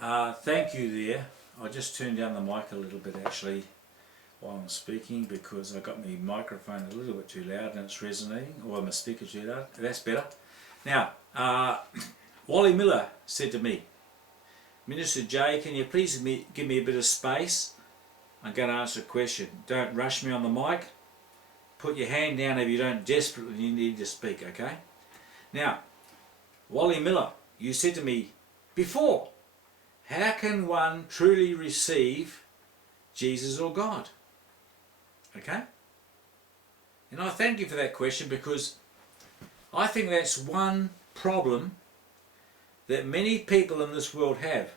Thank you there. I just turned down the mic a little bit actually while I'm speaking because I got my microphone a little bit too loud and it's resonating, or my speaker too loud. That's better. Now, Wally Miller said to me, Minister Jay, can you please give me a bit of space? I'm going to answer a question. Don't rush me on the mic. Put your hand down if you don't desperately need to speak, okay? Now, Wally Miller, you said to me before, how can one truly receive Jesus or God? Okay? And I thank you for that question because I think that's one problem that many people in this world have.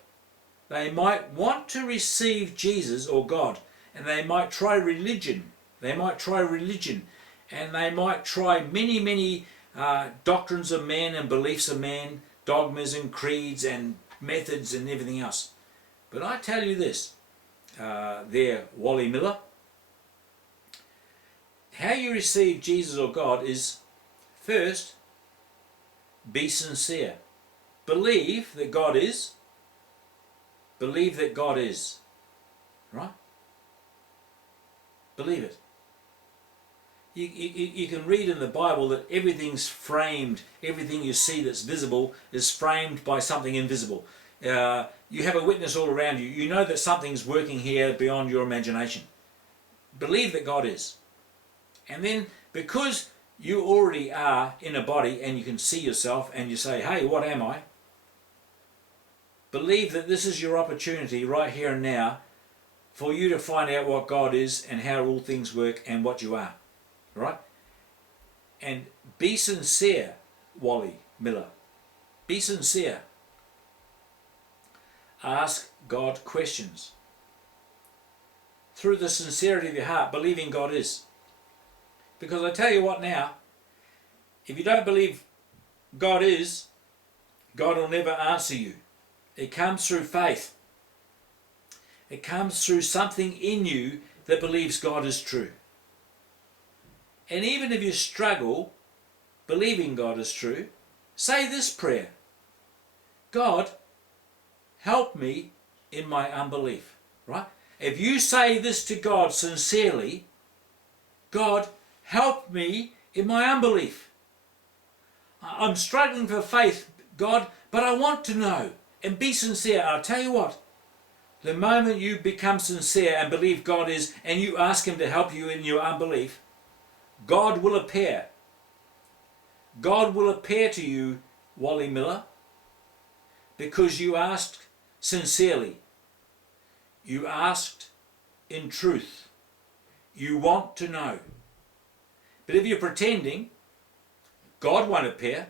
They might want to receive Jesus or God, and they might try religion. They might try religion, and they might try many doctrines of man and beliefs of man, dogmas and creeds and methods and everything else. But I tell you this, there, Wally Miller, how you receive Jesus or God is, first, be sincere. Believe that God is. Believe that God is. Right? Believe it. You can read in the Bible that everything's framed, everything you see that's visible is framed by something invisible. You have a witness all around you. You know that something's working here beyond your imagination. Believe that God is. And then, because you already are in a body and you can see yourself and you say, hey, what am I? Believe that this is your opportunity right here and now for you to find out what God is and how all things work and what you are. Right? And be sincere, Wally Miller. Be sincere. Ask God questions. Through the sincerity of your heart, believing God is. Because I tell you what now, if you don't believe God is, God will never answer you. It comes through faith. It comes through something in you that believes God is true. And even if you struggle believing God is true, say this prayer: God, help me in my unbelief. Right? If you say this to God sincerely, God, help me in my unbelief. I'm struggling for faith, God, but I want to know. And be sincere. I'll tell you what, the moment you become sincere and believe God is, and you ask Him to help you in your unbelief, God will appear. God will appear to you, Wally Miller, because you asked sincerely. You asked in truth. You want to know. But if you're pretending, God won't appear.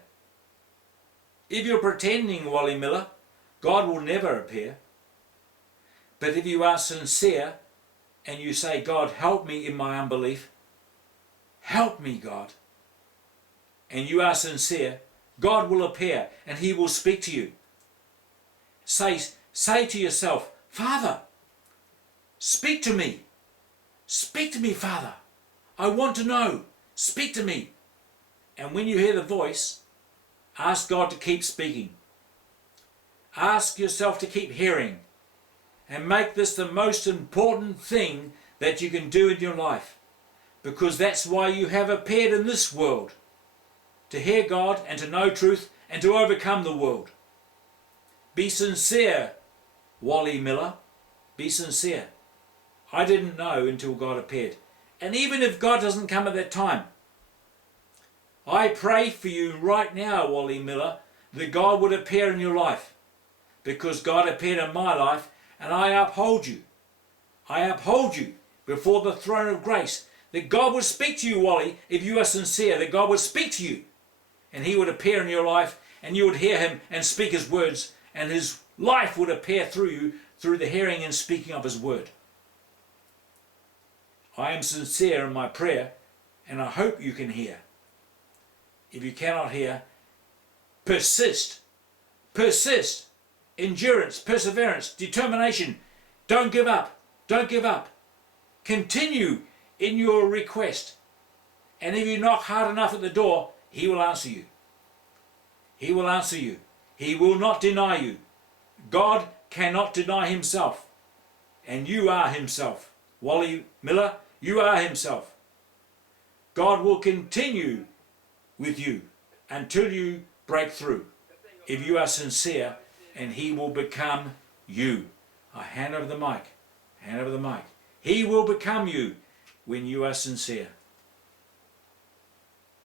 If you're pretending, Wally Miller, God will never appear. But if you are sincere and you say, God, help me in my unbelief, help me, God, and you are sincere, God will appear and He will speak to you. Say to yourself, Father, speak to me. Speak to me, Father. I want to know. Speak to me. And when you hear the voice, ask God to keep speaking. Ask yourself to keep hearing. And make this the most important thing that you can do in your life. Because that's why you have appeared in this world. To hear God and to know truth and to overcome the world. Be sincere, Wally Miller. Be sincere. I didn't know until God appeared. And even if God doesn't come at that time, I pray for you right now, Wally Miller, that God would appear in your life. Because God appeared in my life, and I uphold you. I uphold you before the throne of grace. That God would speak to you, Wally, if you are sincere. That God would speak to you. And He would appear in your life, and you would hear Him and speak His words. And His life would appear through you, through the hearing and speaking of His word. I am sincere in my prayer, and I hope you can hear. If you cannot hear, persist. Persist. Endurance, perseverance, determination. Don't give up. Don't give up. Continue in your request. And if you knock hard enough at the door, He will answer you. He will answer you. He will not deny you. God cannot deny himself. And you are himself. Wally Miller, you are himself. God will continue with you until you break through. If you are sincere, and he will become you. I hand over the mic. Hand over the mic. He will become you when you are sincere.